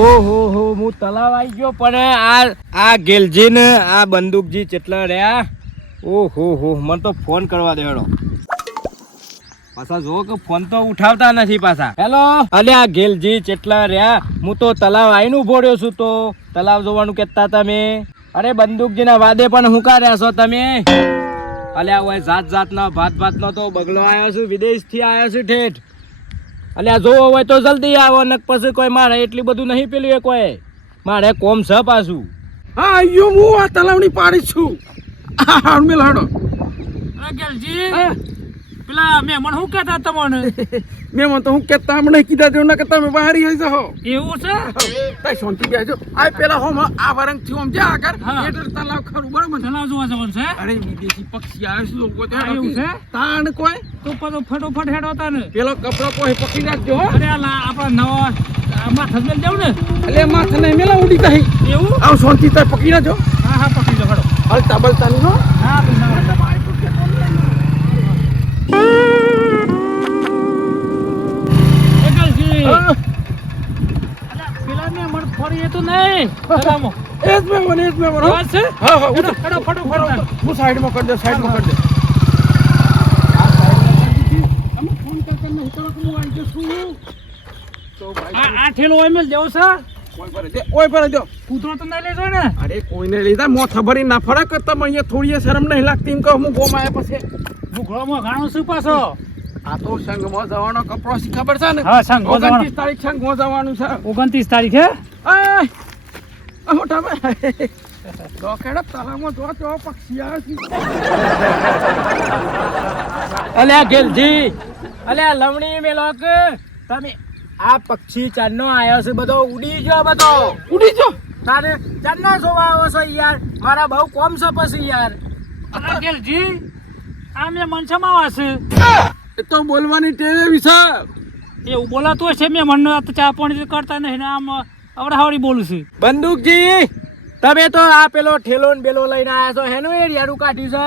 ઓહો હો હું તલાવ આવી ગયો પણ આ ગેલજી ને આ બંદૂકજી કેટલા રહ્યા. ઓહો હો મને તો ફોન કરવા દેડો. પાછા જો કે ફોન તો ઉઠાવતા નથી પાછા. હેલો અલે આ ગેલજી કેટલા રહ્યા. હું તો તલાવ આવીને ઉભો રહ્યો છું. તો તલાવ જોવાનું કહેતા તમે. અરે બંદૂકજી ના વાદે પણ હું કા રહ્યા છો તમે. અલ્યા ઓય જાતનો ભાતનો તો બગલો આવ્યો છું. વિદેશ થી આવ્યો છું ઠેઠ. અલ્યા જોવો હોય તો જલ્દી આવો ને પછી કોઈ મારે એટલી બધું નહીં પેલું એ કોઈ મારે કોમ છે પાછું. હા અయ్యో હું આ તલાવની પાડી છું. હા મેલ હાડો. અરે ગેલજી પેલા મહેમાન શું કહેતા તમને? મેં તો હું કેતા હમણે કીધા દેવ ના કરતા મેં બહાર આવી જાઓ. એવું છે? તઈ શાંતિ બેસજો. આ પેલા હોમ આ વરંગ થી ઓમ જા આગળ એટલે તલાવ ખરું બરાબર. તલાવ જોવા જવાનું છે? અરે વિદેશી પક્ષી આવે છે લોકો તો એવું છે? તાણ કોઈ તો ફટોફટ હેડો તાને. પેલો કપડો કોઈ પકડી રાખજો હો. અરે આપણા નવા માથા મેલ જાવ ને. એટલે માથા નહીં મેલા ઉડી જાય. એવું? આવ શાંતિ તઈ પકડી રાખજો. હા પકડી લો હેડો. હલતા બલતા નહીં હો. હા પેલા ને મન ફરી એ તો નહીં. તલામો એ જ મેં વાત છે? હા હા હેડો ફટોફટ. હું સાઈડમાં કરી દે સાઈડમાં કરી દે. અમે ફોન કરતા નહીં તો હું આવી જશું. તો ભાઈ આ ઠેલો ઓય મેલ દેવો છે. ઓય પર દે. કૂતરો તો નહીં લેજો ને. અરે કોઈને લીધા મોથા ભરી ના ફરક તમે અહીંયા થોડી શરમ નહીં લાગતી એમ કહું હું ગોમ આવ્યા પછી ભૂખડોમાં ઘણો શું પાછો. આ તો સંઘમાં જવાનો કપડો સી ખબર છે ને. હા સંઘમાં જવાનો. 29 તારીખ સંઘમાં જવાનું છે. 29 તારીખે. આ મોટા ભાઈ ડોકેડા તલામાં જો પક્ષી આવે છે. અલ્યા ગેલજી અલ્યા લવણી મેલોક તમે આ પક્ષી ચાંદનો આવ્યો છે બધો ઉડી ગયો બધો. ઉડી જો તારે ચાંદનો જોવા આવો છો યાર. મારા બહુ કોમ છે પછી યાર. અરે ગેલજી આ મેં મનસામાં વાસે. એ તો બોલવાની ટેવ વિશે એવું બોલાતું હશે. મેં મન ચા પાણી કરતા નહીં ને આમ અવડાવડી બોલું છું. બંદૂકજી તમે તો આ પેલો ઠેલો ને બેલો લઈને આયા છો હેનું એ યારું કાઢ્યું છે.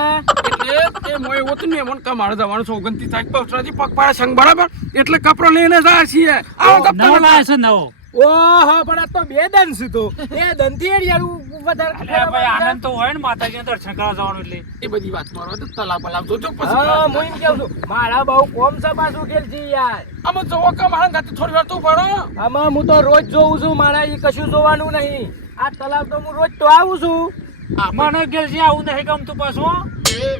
એટલે એ મોય હોત ને મન કમાડ જવાનું 29 તારીખ પહોંચરાજી પગપાળા સંઘ બરાબર એટલે કપડો લઈને જાય છીએ. આવો નવો કપડો લાવે છે નવો. ઓહો પણ આ તો બે દન છે તો એ દન થી યારું અરે ભાઈ આનંદ તો હોય ને માતાજીને દર્શન કરવા જવાનું એટલે. એ બધી વાત મારો તો તલાવ બલાવ જોજો હા પછી હું એમ કહું છું મારા બહુ કોમ છે પાછું ગેલજી યાર. આમ જોવો કે મારા ગાતે થોડી વાર તું ભણો. આમાં હું તો રોજ જોઉં છું. મારા એ કશું જોવાનું નહીં. આ તલાવ તો હું રોજ તો આવું છું. મને ગેલજી આવું નહીં ગમતું પાછું.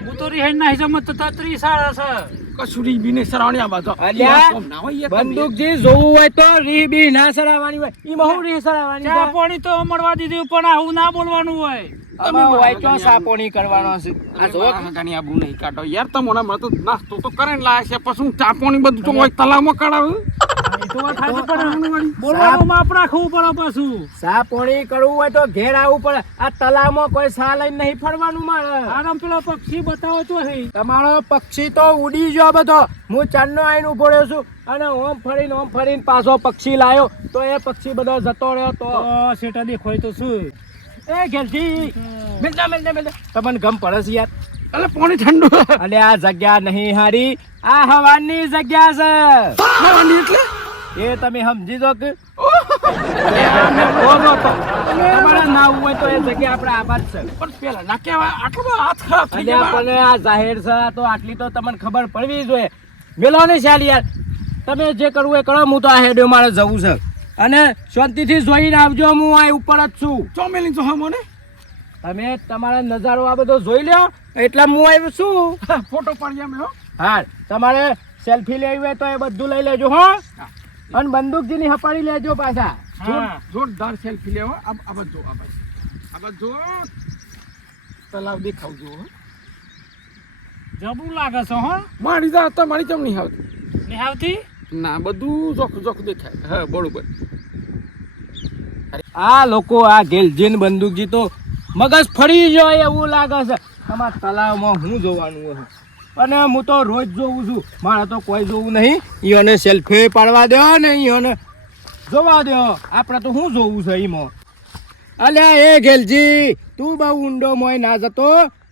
હું તો રિહાઈ નહીં જમત તો 30 સારા છે. કસુરી બીને સરાવણી આ બાજુ અલ્યા બંદૂકજી જોવું હોય તો રીહ બી ના સરાવવાની હોય. ઈ બહુ રીહ સરાવવાની ચા છે. પાણી તો મળવા દીધું પણ આવું ના બોલવાનું હોય. આમાં હોય તો સાપોણી કરવાનો છે. આ જો ગાની આબુ નહીં કાઢો યાર તમને મને તો નાસ્તો તો કરીને લાયા છે પછી હું ચાપોની બધું તો હોય તલાવમાં કાઢાવું. એ તો વાત સાચી પણ બોલવાનું માપ રાખવું પડે પાછું. સાપોણી કરવું હોય તો ઘેર આવવું પડે. આ તલાવમાં કોઈ સા લઈને નહીં ફરવાનું મારે. આરામ પેલો પક્ષી બતાવો તો હે. તમારો પક્ષી તો ઉડી ગયો બધો. હું ચાંદનો આવીને ઉભો રહ્યો છું અને ઓમ ફરીને પાછો પક્ષી લાયો તો એ પક્ષી બધો જતો રહ્યો તો સેટા દેખાય તો શું. એ ગેલજી મિલતા તમને ગમ પડે છે યાર. એટલે પાણી ઠંડુ અને આ જગ્યા નહીં હારી. આ હવાની જગ્યા છે. ખાવાની એટલે એ તમે સમજી જો કે તમારે ના હોય તો એ જગ્યા આપણે આબાદ છે. પણ પેલા ના કેવાય આટલો હાથ ખરાબ થઈ અને ગયા. આપણને આ જાહેર છે તો આટલી તો તમને ખબર પડવી જોઈએ. મેલો ને ચાલ યાર તમે જે કરવું એ કરો. હું તો આ હેડ્યો મારે જવું છે અને શાંતિથી જોઈને આવજો. હું આ ઉપર જ છું. ચોમેલી જો હા મને તમે તમારા નજારો આ બધો જોઈ લ્યો એટલે હું આવ્યો છું. ફોટો પાડી અમે હો. હા તમારે સેલ્ફી લેવી હોય તો એ બધું લઈ લેજો હો. અને બંદૂકજીની હપાડી લેજો પાછા. જોરદાર સેલ્ફી લેવો. આ બધું આ બધું તલાવ દેખાવજો હો. જબરું લાગે છે હો. મારી જા તો મારી ચમ નહીં આવતી. નહીં આવતી. ના બધું જોખ દેખાય. હા બરોબર. આ લોકો આ ગેલજીન બંદૂકજી તો મગજ ફરી જાય એવું લાગે છે. તમારા તલાવમાં હું જોવાનું હોય અને હું તો રોજ જોઉં છું. મારે તો કોઈ જોવું નહીં. ઈઓને સેલ્ફી પાડવા દો ને ઈઓને જોવા દો. આપણે તો શું જોવું છે એમાં. અલ્યા એ ગેલજી તું બહુ ઊંડો મોય ના જતો.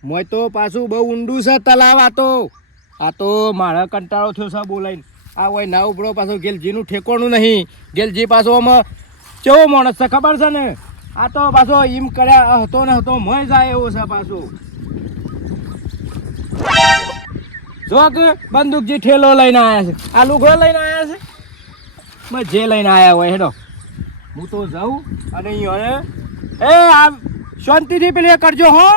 મોય તો પાછું બહુ ઊંડું છે તલાવ. આ તો મારા કંટાળો થયો છે બોલાઈને. આ હોય ના ઉપડો પાછો ગેલજીનું ઠેકોણું નહીં. ગેલજી પાછો આમાં કેવો માણસ છે ખબર છે ને? આ તો પાછો એમ કર્યા હતો ને હતો મય જાય એવો છે પાછો. જો કે બંદૂકજી ઠેલો લઈને આવ્યા છે, આ લુગડો લઈને આવ્યા છે, બસ જે લઈને આવ્યા હોય હેડો. હું તો જાઉં અને અહીંયા આ શાંતિથી પેલી કરજો હો.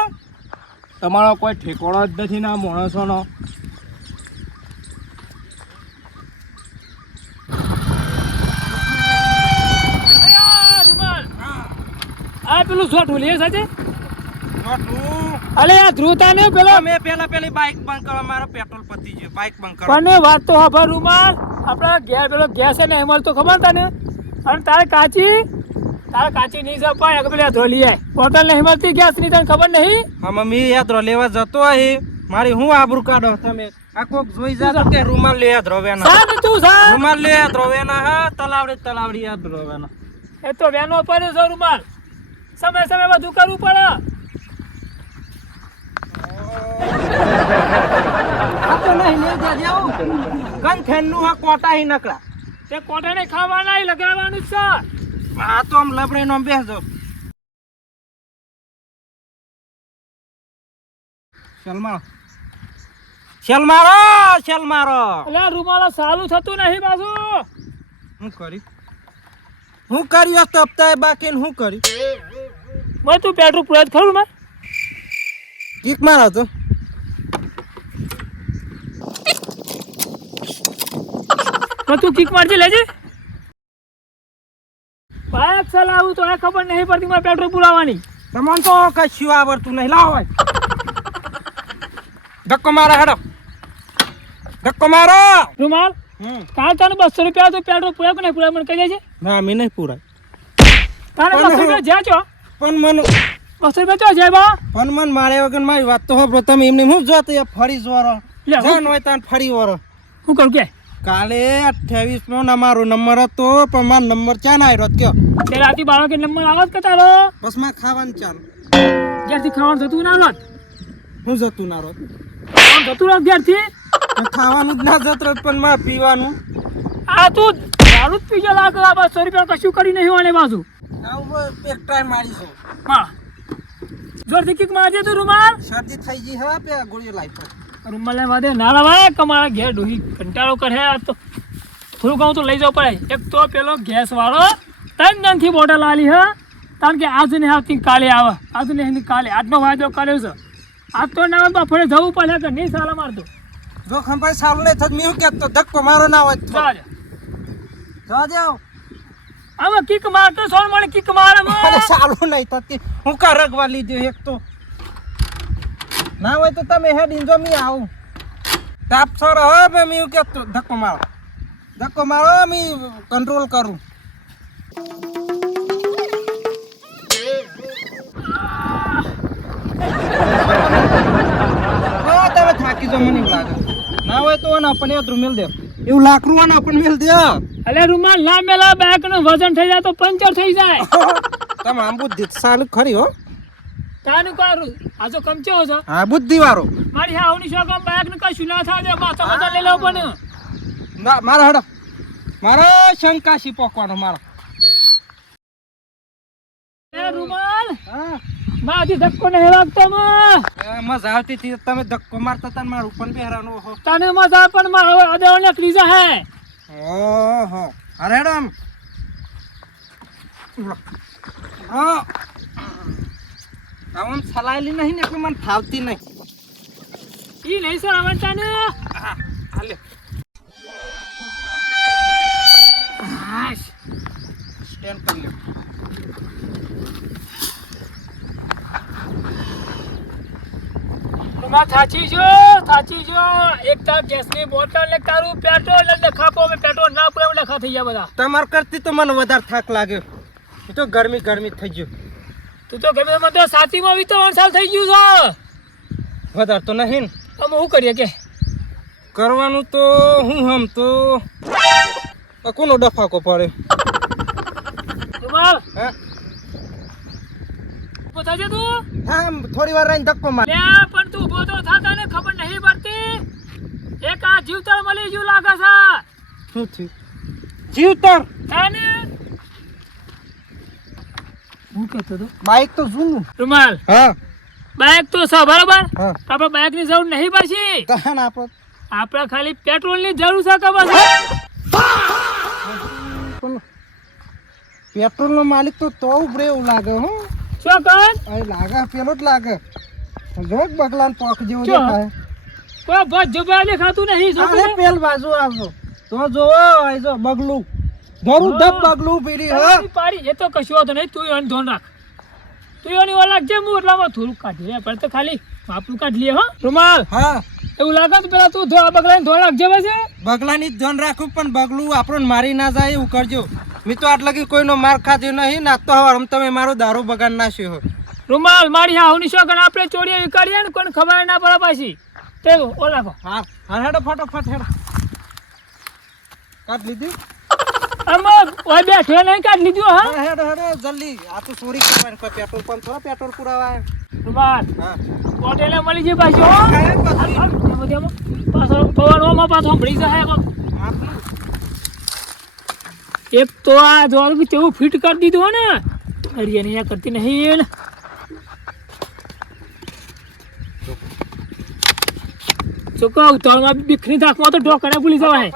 તમારો કોઈ ઠેકોણો જ નથી ને આ માણસોનો. આ પેલું શોટ ઉલીએ સાચે અલે આ ધ્રુતા ને પેલો મેં પેલી બાઇક બંધ કરવા, મારો પેટ્રોલ પતી ગયું, બાઇક બંધ કરવા. પણ વાત તો ખબર રૂમાલ આપણા ઘેર પેલો ગેસ છે ને એમાં તો ખબર તને, અને તારે કાચી નહીં જપાય કે પેલા ધોલી આય બોટલ નહીં મળતી ગેસ ની, તને ખબર નહીં? હા મમ્મી યાદ લેવા જતો અહીં મારી હું આબરૂ કાઢો તમે. આ કોક જોઈ જાતો કે રૂમાલ લે યાદ રોવેના, સાબ તું સાબ રૂમાલ લે યાદ રોવેના, હા તલાવડી યાદ રોવેના. એ તો વેનો પડ્યો છે રૂમાલ, સમય બધું કરવું પડે. આ તો નહીં લે જાજો ગન ખેનનું આ કોટા હી નકળા. તે કોટાને ખાવાના લગાવવાનું જ છે. આ તો આમ લબડે નો બેસજો. શેલ મારો એટલે રૂમાલો સાલું થતું નહીં પાછું. હું કર્યું તો હપ્તા બાકી હું કર્યું? મેં તું પેટ્રોલ પૂરા જ ખરું મેં કીક મારો તો તું કિક મારજે લેજે. બાઇક ચલાવું તો એ ખબર નહીં પડતી મારે પેટ્રોલ પુરાવાની. તમને તો કશું આવડતું નહીં. લાવો ધક્કો મારો હેડો, ધક્કો મારો. રૂમાલ કાલ તને 200 રૂપિયા તો પેટ્રોલ પૂરા કે નહીં પૂરા મને કહી દેજે. ના મેં નહીં પૂરાય. તારે 200 રૂપિયા જ્યાં છો પણ મને 200 રૂપિયા ચો જાય બા. પણ મન મારે વગર મારી વાત તો હોબળો. તમે એમને હું જોતો ફરી જોરો જાન હોય તાન ફરી વરો. શું કરું કે કાલે 28 નો મારો નંબર હતો પણ મારો નંબર ચાન આવ્યો કયો તે રાતી 12 કે નંબર આવત કે તારો બસ માં ખાવાનું ચાલુ. ઘેરથી ખાવાનું થતું ના રોત હું જતું ના રોત થતું રોત ઘેરથી ખાવાનું જ ના જતો પણ માં પીવાનું. આ તું દારૂ જ પીજો લાગે. આ 200 રૂપિયા કશું કરી નહીં હોય બાજુ. એક ટાઈમ મારીશું. હા જોરથી કિક મારજે તું રૂમાલ. શરદી થઈ ગઈ હા પે ગોળીઓ લાઈ પર રૂમાલ ને વાદે ના લવાય કમારા ઘેર ડોહી કંટાળો કરે. આ તો થોડું ઘણું તો લઈ જવું પડે. એક તો પેલો ગેસ વાળો 3 જણથી બોટલ આલી હે, કારણ કે આજ ને આવતી કાલે આવે, આજ ને કાલે આજનો વાયદો કર્યો છે. આજ તો ના બફળે જવું પડે કે નહીં સાલા મારતો. જો ખંભાઈ સારું નહીં થત મેં કેતો ધક્કો મારો ના હોય જાવ આમાં કિક મારતો સોન મને કિક મારે અરે સારું નહીં થતી. હું કા રગવા લીધો એક તો ના હોય તો તમે હેડીને જો મી આવું તાપ સર હવે મેં કેતો ધક્કો મારો મી કંટ્રોલ કરું. તમે થાકી જો મને લાગે. ના હોય તો પણ એ મેલ દે એવું લાકડું પણ મેલ દે. અલે રૂમાલ ના મેલા બેક નું વજન થઈ જાય તો પંચર થઈ જાય. તમે આમ બુદ્ધિ સારું ખરી હો. તાનું કરું આ તો કમચો છે. હા બુદ્ધિ વાળો. મારી હાવની શોકમ બેક નું કશું ના થાય માથા માથા લઈ લેવું પણ ના મારો હડો મારો શંકાશી પોકવાનો મારો. એ રૂમાલ હા માથી ધક્કો નહીં લાગતો માં. મજા આવતી હતી તમે ધક્કો મારતા હતા મારું પણ બેહરાનો હો. તને મજા પણ માં હવે અદેવળ ને ક્રીઝા હે. ઓહો અરે હેડમ હા આમ સલાઈલી નહીં ને એટલે મને ફાવતી નહીં. ઈ નહીં સર આવડતા ને. હા હાલે સ્ટેન્ડ કરી લે. રૂમાલ થાચી જો એક તાર ગેસની બોટલ ને તારું પેટ્રોલ એટલે ખાપો મે પેટ્રોલ ના પૂરે લખા થઈ ગયા બધા. તમાર કરતી તો મને વધારે થાક લાગ્યો. એ તો ગરમી થઈ ગયું. તું તો ગમે મને તો સાતીમાં 20 સાલ થઈ ગયું છે. વધારે તો નહીં ને અમે શું કરીએ કે કરવાનું તો હું હમ તો કોનો ડફાકો પડે. રૂમાલ હા પોતાજે તું હા થોડી વાર રહીને ધક્કો માર. લે પણ તું ઉભો તો થાતા ને ખબર નહીં પડતી. એક આ જીવતર મળી ગયું લાગે છે. શું થયું જીવતર? એને હું કહેતો હતો બાઈક તો જૂનું. રૂમાલ હા બાઇક તો છે બરાબર હા. આપણે બાઇકની જરૂર નહીં પાછી કહાન આપો. આપણે ખાલી પેટ્રોલની જરૂર છે કે બસ પેટ્રોલ નો માલિક તો ઉભરે એવું લાગે હો. શું કર અહીં લાગે પેલો જ લાગે. જો બગલાન પોખ જેવો ચો. દેખાય. કોઈ બસ જબા દેખાતું નહીં શું અરે પેલ બાજુ આવજો તો જોવો અહીં જો બગલું ધોરું ધબ બગલું પીડી હે. પાડી એ તો કશું વાંધો નહીં તું એનું ધોન રાખ તું એની વાર લાગજે હું એટલામાં થોડુંક કાઢી લે પણ તો ખાલી આપણું કાઢી લે હો રૂમાલ હા એવું લાગે તો પેલા તું ધો બગલાને ધોન રાખજે પછી બગલાની જ ધ્યાન રાખું પણ બગલું આપણને મારી ના જાય એવું કરજો. મેં તો આટલા કે કોઈનો માર ખાધો નહીં નાખતો હવાર તમે મારો દારૂ બગાડ નાખ્યો હો. રૂમાલ મારી હાહુની શોખન આપણે ચોરીએ વિકાડીએ ને કોઈને ખબર ના પડે પાછી તે ઓ રાખો હા હા હેડો ફટાફટ હેડો. કાઢ લીધી. આમાં ઓય બેઠે નહીં કાઢ લીધું હા હા હેડો હેડો જલ્દી. આ તો ચોરી કરવાની કોઈ પેટ્રોલ પંપ થોડા પેટ્રોલ પુરાવા. રૂમાલ હા હોટેલે મળી જાય પાછી હો કાંઈ પાછી. પાછો પવનમાં પાછો સાંભળી જાય આપણું એક તો આ જોર બી તેવું ફિટ કરી દીધું હો ને હરિયાની અહીંયા કરતી નહીં ચોખ્ખા ઉતાવળમાં બીખની ધાકમાં તો ઢોકણે ભૂલી જવાય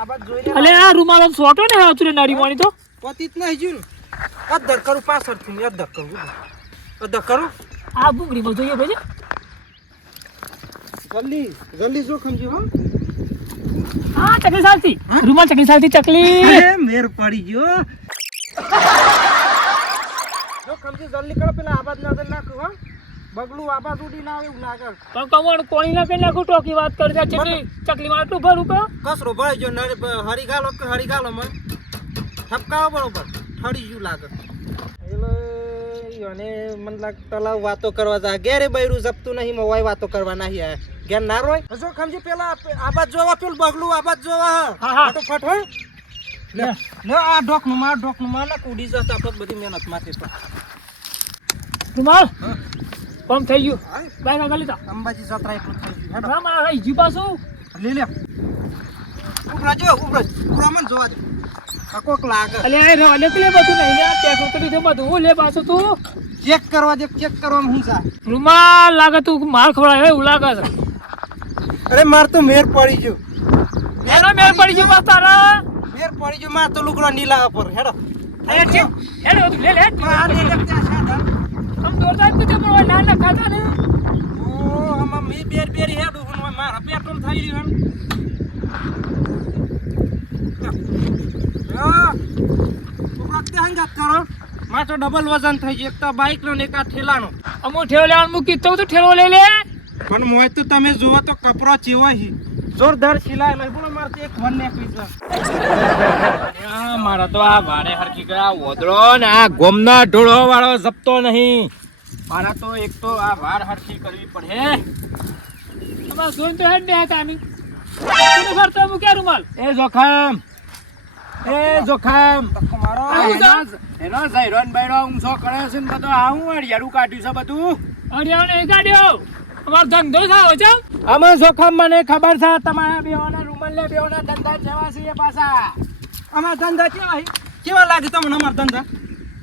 આ બાદ જોઈ લે. અલે આ રૂમાલો સોટો ને આવતું નારી માણી તો પતિત નહીં જ્યું. અદ્ધર કરું પાછળથી અદ્ધર કરું અદ્ધર કરું. આ બુગડીમાં જોઈએ ભાઈ જલ્દી જલ્દી જો ખમજી હો. હા ચકલી સાલતી રૂમાલ ચકલી સાલતી ચકલી મેર પડી ગયો. જો ખમજી જલ્દી કરો પેલા આબાદ નજર નાખો હો. બગલું આબાદ ઉડી ના આવે એવું લાગે. પણ કમણ કોણી ના કઈ નાખું ટોકી વાત કરતા ચકલી ચકલીમાં આટલું ભરું કો કસરો ભરાઈ ગયો. હરી ગાલો મને ઠપકાવો બરોબર ઠરી ગયું લાગે. એટલે અને મને લાગે તલાવ વાતો કરવા જાય ઘેરે બૈરું જપતું નહીં મોવાય વાતો કરવા નહીં આયા ઘેર ના રોય. જો ખમજી પેલા આબાદ જોવા પેલું બગલું આબાદ જોવા હા, હા. ફટાફટ હોય લે આ ઢોકનું માર ના કુડી જતા આપણે બધી મહેનત માંથી પણ રૂમાલ હા. પમ થઈ ગયું હા. બાય ના ગલી તો અંબાજી જત્રા એટલું થઈ ગયું. હેડો રામ આ જી પાછું લે ઉભરા મને જોવા દે. આ કોક લાગે અલે આ રે લે બધું નહીં લે ટેકો તો લીધું બધું હું લે પાછું તું ચેક કરવા દે. ચેક કરવામાં હું સા. રૂમાલ લાગે તું માર ખવડાવે એવું લાગે છે અરે માર તો મેર પડી ગયો. એનો મેળ પડી ગયો બસ તારા મેર પડી ગયો. માર તો લુગડો નીલા ઉપર હેડો. હેડ છે હેડ તું લે લે આ લે લે ત્યાં સાધન. આમ દોરતા જ પણ ના ના ખાતા ને ઓ આમાં મે બેર હેડું હું મારા પેટ્રોલ થઈ રહ્યું હા ઉપરા ત્યાં જાત કરો. માર તો ડબલ વજન થઈ ગયું. એક તો બાઈક નો ને એક આ ઠેલાનો. અમો ઠેલો લેવાનું મૂકી તો ઠેલો લઈ લે પણ મોય તો તમે જુઓ તો કપરો ચેવો હી જોરદાર સિલાઈ લઈ બોલો. મારે તો એક વન નેકલી છે. મારા તો આ વારે હરખી ગયા ઓદળો ને આ ગોમના ઢોળો વાળો જપતો નહીં. મારા તો એક તો આ વાર હરખી કરવી પડે. અમાર જોઈન તો હેડ દે તાની તું ફરતો મૂકે રૂમાલ એ જોખમ મારો આવું જા. એનો ઝૈરોન બૈરો ઊંચો કરે છે ને બધો આવું અડિયારું કાઢ્યું છે બધું. અડિયાવ ને ગાડ્યો અમાર ધંધો થાવ છે આમાં જોખમ મને ખબર છે તમારા બેઓના રૂમલ બેઓના ધંધા જેવા છે એ પાછા. અમાર ધંધા કેવા લાગે તમને અમાર ધંધા?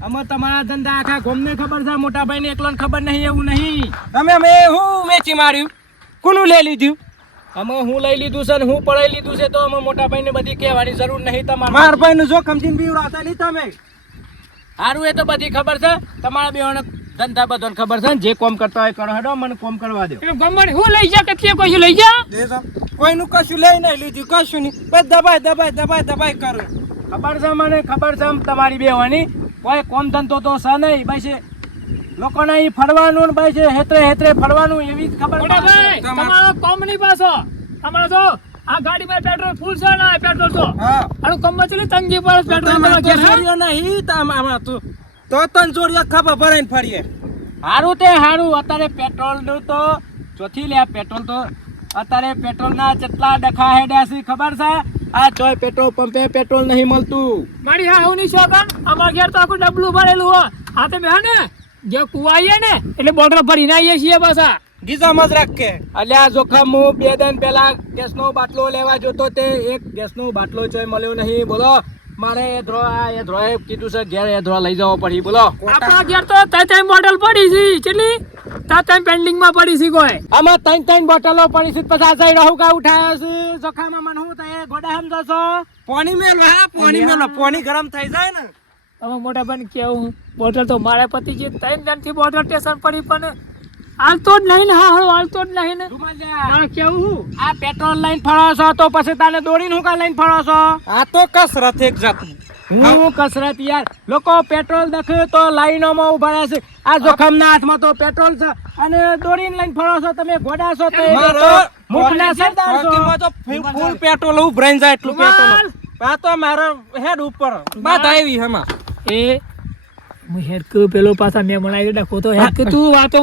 અમે તમારા ધંધા આખા ગોમને ખબર છે, મોટા ભાઈને એકલોને ખબર નહીં એવું નહીં. અમે હું વેચી માર્યું કોનું લઈ લીધું? અમે હું લઈ લીધું છે ને હું પડાઈ લીધું છે તો અમે મોટા ભાઈને બધી કહેવાની જરૂર નહીં તમારે. માર ભાઈ નું જોખમ જીન બીવડાવતા નહીં તમે. સારું એ તો બધી ખબર છે તમારા બેઓને ધંધા બધાને ખબર છે ને જે કોમ કરતા હોય કરો હેડો મને કોમ કરવા દો. ગમણ હું લઈ જા કે કોઈ લઈ જા કોઈનું કશું લઈ નહીં લીધું કશું નહીં બસ દબાઈ કરું. ખબર છે મને ખબર છે તમારી બેવાની કોઈ કોમ ધંધો તો છે નહીં ભાઈ. લોકોને અહીં ફરવાનું ને ભાઈ છે હેતરે ફરવાનું એવી જ ખબર મોટા ભાઈ પડે. તમારો કોમ નહીં પાછો તમારો જો આ ગાડીમાં પેટ્રોલ ફૂલ છે ને પેટ્રોલ તો હા આનું કમમાં ચલી તંગી પર પેટ્રોલ તમે તમારા તો ઘેર હે? ફર્યો નહીં આમાં તો તન જોડિયા ખબર ભરાઈને ફરીએ. હારું તે હારું અત્યારે પેટ્રોલ નું તો ચોથી લે પેટ્રોલ તો અત્યારે પેટ્રોલ ના કેટલા ડખા હેડ્યા છે ખબર છે? આ ચોય પેટ્રોલ પંપે પેટ્રોલ નહીં મળતું. મારી હા હું નહીં શોખન અમારા ઘેર તો આખું ડબલું ભરેલું હોય આ તમે હે ને જે કુવાઈએ ને એટલે બોટલ ભરીને આવીએ છીએ પાછા ગીઝામાં જ રાખે. અલ્યા જોખમ હું 2 દિન પહેલા ગેસનો બાટલો લેવા જોતો તે એક ગેસનો બાટલો ચોય મળ્યો નહીં. બોલો મારે એ ધ્રોએ કીધું છે ઘેર એ ધ્રો લઈ જવો પડી બોલો આપણા ઘેર તો ત્રણ બોટલ પડી છે કેટલી ત્રણ પેન્ડિંગ માં પડી છે કોઈ આમાં ત્રણ બોટલો પડી છે પછી આ સાઈડ રહું કા ઉઠાયા છે જોખામાં મને હું તો એ ગોડા સમજો છો પાણી મેલ હા પાણી મેલો પાણી ગરમ થઈ જાય ને હવે મોટા ભાઈ કેવું બોટલ તો મારે પતિ જે 3 દિનથી બોટલ સ્ટેશન પડી પણ હાલતો જ નહીં ને હાલતો જ નહીં ને મારે કેવું આ પેટ્રોલ લઈને ફરો છો તો પછી તને દોડીને હું કા લઈને ફરો છો આ તો કસરત એક જાતની હું કસરત યાર લોકો પેટ્રોલ દખે તો લાઈનોમાં ઉભા રહે છે આ જોખમના હાથમાં તો પેટ્રોલ છે અને દોડીને લઈને ફરો છો તમે ઘોડા છો તો મુખના સરદાર છો તો ફૂલ પેટ્રોલ ઉભરાઈ જાય એટલું પેટ્રોલ આ તો મારો હેડ ઉપર બાદ આવી હમાં એ હું હેડ કે પેલો પાછા મેં બનાવી રાખો તો હેડ કે તું વાતો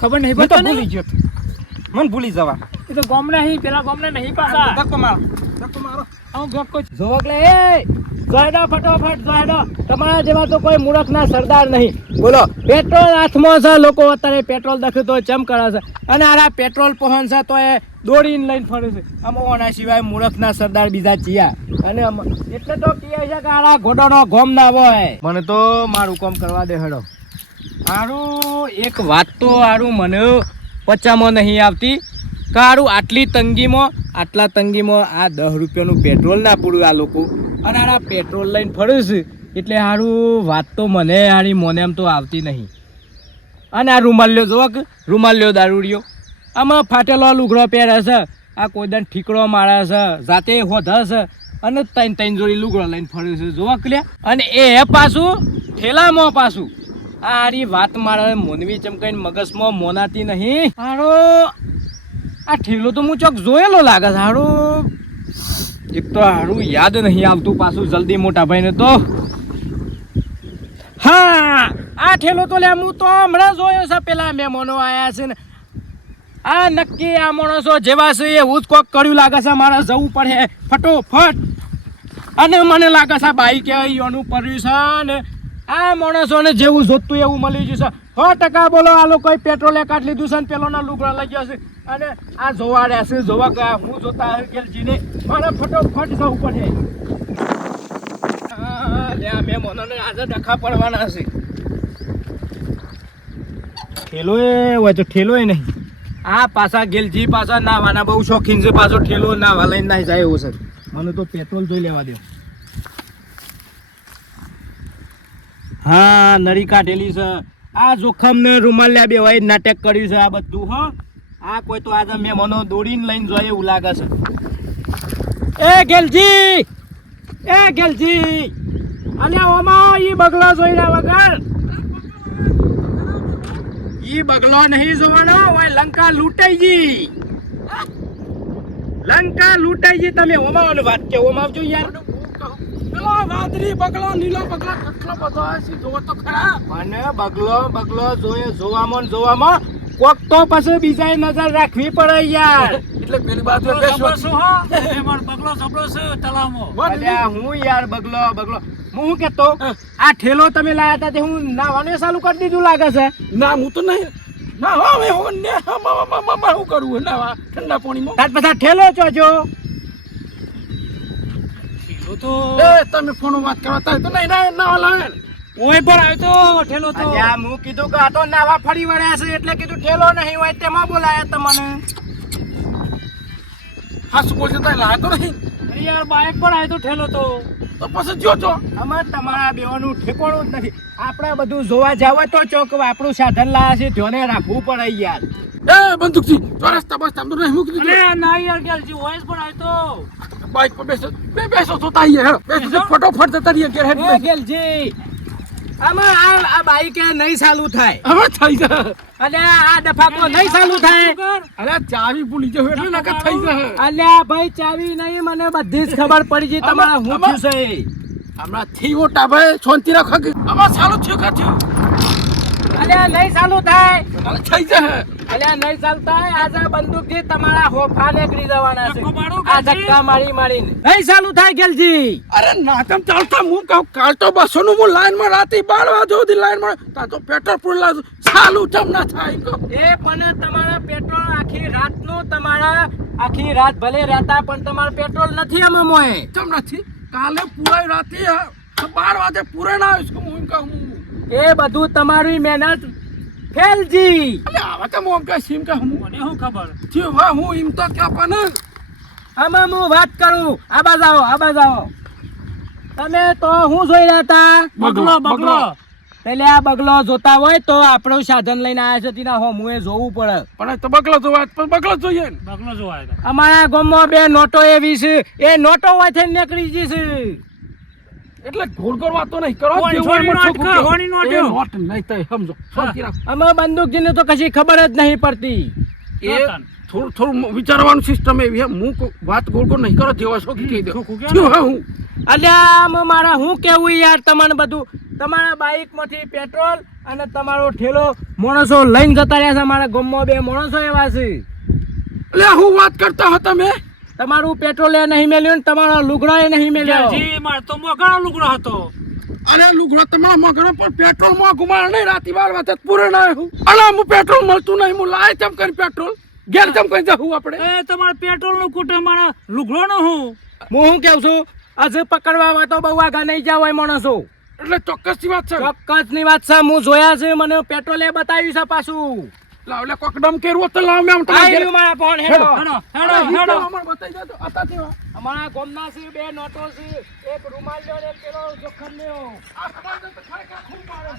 ખબર નહીં મને તો પડતો ભૂલી ગયો મને ભૂલી જવા એ તો ગામના નહીં પેલા ગામના નહીં પાછા ધક્કો મારો હું ગક્કો જોવકલે એ જોયડો ફટોફટ જોયડો તમારા જેવા તો કોઈ મૂર્ખના સરદાર નહીં બોલો પેટ્રોલ હાથમાં છે લોકો અત્યારે પેટ્રોલ દખે તો ચમ કરે છે અને આ પેટ્રોલ પહોંચ છે તો એ દોડીને લઈને ફરે છે આમાં સિવાય મૂર્ખના સરદાર બીજા ચિયા અને એટલે તો કહે છે કે આ ઘોડાનો ગોમ ના હોય મને તો મારું કામ કરવા દે હેડો હારું એક વાત તો હારું મને પચામાં નહીં આવતી કે હારું આટલી તંગીમાં આટલા તંગીમાં આ 10 રૂપિયાનું પેટ્રોલ ના પૂરું આ લોકો અને આ પેટ્રોલ લઈને ફરે છે એટલે હારું વાત તો મને હારી મોને એમ તો આવતી નહીં અને આ રૂમાલ્યો જોવો કે રૂમાલ્યો દારૂડિયો આમાં ફાટેલો લુગડો પહેરે છે આ કોઈ દન ઠીકડો મારે છે જાતે હોધે છે અને ત્રણ જોડી લુગડો લઈને ફરે છે જોવા કે અને એ પાછું ઠેલામાં પાછું આ હારી વાત મારે મોનવી ચમકાઈને મગજમાં મોનાતી નહીં હારો આ ઠેલો તો હું ચોક જોયેલો લાગે છે હારો એક તો હારું યાદ નહીં આવતું પાછું જલ્દી મોટા ભાઈને તો હા આ ઠેલો તો લે હું તો હમણાં જોયો છે પેલા મહેમાનો આયા છે ને આ નક્કી આ માણસો જેવા છે એવું જ કોક કર્યું લાગે છે મારે જવું પડે ફટોફટ અને મને લાગે છે બાઈક એનું પડ્યું છે ને આ માણસોને જેવું જોતું એવું મળી ગયું છે 100% બોલો આ લોકોએ પેટ્રોલ કાઢ લીધું છે ને પેલોના લુગડા લઈ ગયો છે અને આ જોવા રહેશે જોવા ગયા હું જોતા હરકેલજીને મારે ફટોફટ જવું પડે મેં મને આજે ડખા પડવાના છે ઠેલો એ હોય તો ઠેલો એ નહીં આ પાછા ગેલજી પાછા નાવાના બહુ શોખીન છે પાછો ઠેલો નાવા લઈને નાઈ જાય એવું છે મને તો પેટ્રોલ જોઈ લેવા દો હા નળી કાઢેલી છે આ જોખમ ને રૂમાલ લ્યા બે હોય નાટક કર્યું છે આ બધું હો આ કોઈ તો આજે મેં મનો દોડીને લઈને જોઈએ એવું લાગે છે એ ગેલજી અને ઓમાં ઈ બગલો જોઈના વગર ઈ બગલો નહીં જોવાનો ઓય લંકા લૂંટાઈ ગઈ તમે ઓમાં વાત કે ઓમાં આવજો યાર પેલો વાદળી બગલો નીલો બગલો કેટલો બધો હશે જોવો તો ખરા મને બગલો જોવામાં કોક તો પછી બીજાએ નજર રાખવી પડે યાર એટલે પેલી બાજુ બગલો જબરો છે તલાવમાં અલ્યા હું યાર બગલો હું કેતો આ ઠેલો તમે લાયા હતા તે હું નાવાનું ચાલુ કરી દીધું લાગે છે ના હું તો નહીં ના હવે હું ને હું કરું નાવા ઠંડા પાણીમાં તાર પછી ઠેલો ચોજો તો એ તમે ફોન વાત કરવા તાય તો નહીં ના લાવે ઓય પર આવ્યો તો ઠેલો તો અલ્યા હું કીધું કે આ તો નાવા ફરી વળ્યા છે એટલે કીધું ઠેલો નહીં હોય તેમાં બોલાયા તમને હાસુ બોલજો તાય લાવે તો નહીં અરે યાર બાઇક પર આવ્યો તો ઠેલો તો પછી જોજો અમે તમારા બેવાનું ઠેકોણું જ નથી આપણે બધું જોવા જાવ તો ચોક આપણું સાધન લાયા છે ધ્યાને રાખવું પડે યાર એ બંદૂકથી ચોરસ્તા બસ તમે નહીં મૂકી દીધું અરે ના યાર ગેલજી વોઇસ પર આવ્યો તો બાઈક પર બેસો તો તાઈએ હેડો બેસો ફટોફટ જતા રહીએ ઘેર હેડ એ ગેલજી આમાં આ બાઈક નહીં ચાલુ થાય હવે થઈ જાય અને આ ડફાકો નહીં ચાલુ થાય અરે ચાવી ભૂલી જાવ એટલે નકા થઈ જાય અલ્યા ભાઈ ચાવી નહીં મને બધી જ ખબર પડી ગઈ તમારા હું થયું છે હમણાં થી મોટા ભાઈ શાંતિ રાખો કે આમાં ચાલુ થયું કા થયું અલ્યા નહીં ચાલુ થાય હવે થઈ જાય અલ્યા નહીં ચાલતા આજે બંદૂકથી તમારા હોફા નીકળી જવાના છે આ ધક્કા મારીને નહીં ચાલુ થાય ગેલજી અરે નાટમ ચાલતા હું કહું કાલ તો 200 નું હું લાઈન માં રાતે 12 વાગે સુધી લાઈન માં તા તો પેટ્રોલ પૂર લાવ ચાલુ જમ ના થાય કહો એ પણ તમારા પેટ્રોલ આખી રાત ભલે રહેતા પણ તમારું પેટ્રોલ નથી અમે મોય જમ નથી काले पूरा राती 12 वाजे पूरे ना इसको मुंह का हूं એ બધું તમારી મહેનત ફેલજી. अरे आवा का मुंह का सीम का हूं મને શું ખબર थी हुआ हूं इम तो क्या पन આમાં હું વાત કરું. આ બાજુ આવો. તમે તો હું જોઈ રહ્યા હતા? બગલો એટલે આ બગલો જોતા હોય તો આપણું સાધન લઈને આવ્યા છે તેના હોમુએ જોવું પડે. પણ તો બગલો જોવા પણ બગલો જોઈએ ને બગલો જોવા આવ્યા અમારા ગામમાં 2 નોટો એવી છે, એ નોટો હોય નીકળી જઈ છે. એટલે ઘોડ ઘોડ વાતો નહીં કરો હોણી જે હોય એમાં નોટ છોકરું કા, કે. હોણી નોટ એ એવું. નોટ નહીં તો સમજો શાંતિ રાખો. અમે બંદૂકજીને તો કશી ખબર જ નહીં પડતી. એ થોડું વિચારવાનું સિસ્ટમ એવી હે હું વાત ગોળ ગોળ નહીં કરો જેવા શોખી કહી દો છોકરું કે થયું હે હું અલ્યા આમાં મારે શું કેવું યાર તમને બધું? તમારા બાઇકમાંથી પેટ્રોલ અને તમારો ઠેલો માણસો લઈને જતા રહ્યા છે. અમારા ગામમાં 2 માણસો એવા છે. એટલે હું વાત કરતા હતા તમે તમારું પેટ્રોલ એ નહીં મેલ્યું ને તમારો લુગડો એ નહીં મેલ્યો. જી માર તો મોગણો લુગડો હતો અરે લુગડો તમારા મગનો પણ પેટ્રોલ માં ઘુમાડ નહીં રાતી 12 વાગે પૂરે ના આવ્યું અલા હું પેટ્રોલ મળતું નહીં હું લાય ચમ કરી પેટ્રોલ ઘેર ચમ કરી જવું આપણે એ તમારે પેટ્રોલ નું કુટુંબ મારા લુગડો નો હું હું શું કેવું છું? હજુ પકડવા હોય તો બહુ આગા નહીં જાવ હોય માણસો. એટલે ચોક્કસ ની વાત છે ચોક્કસ ની વાત છે. હું જોયા છે, મને પેટ્રોલ એ બતાવ્યું છે પાછું. લાવ એટલે કોક ડમ કેરવો તો લાવ મેં તમારા ઘેર આયુ મારા ફોન હેડો. હેડો અમાર બતાઈ દો આતાથી વા અમારા ગામના છે 2 નોટો છે, એક રૂમાલ લ્યો ને એક પેલો જોખમ લ્યો. આ સમાજ તો ખરેખર ખૂબ મારે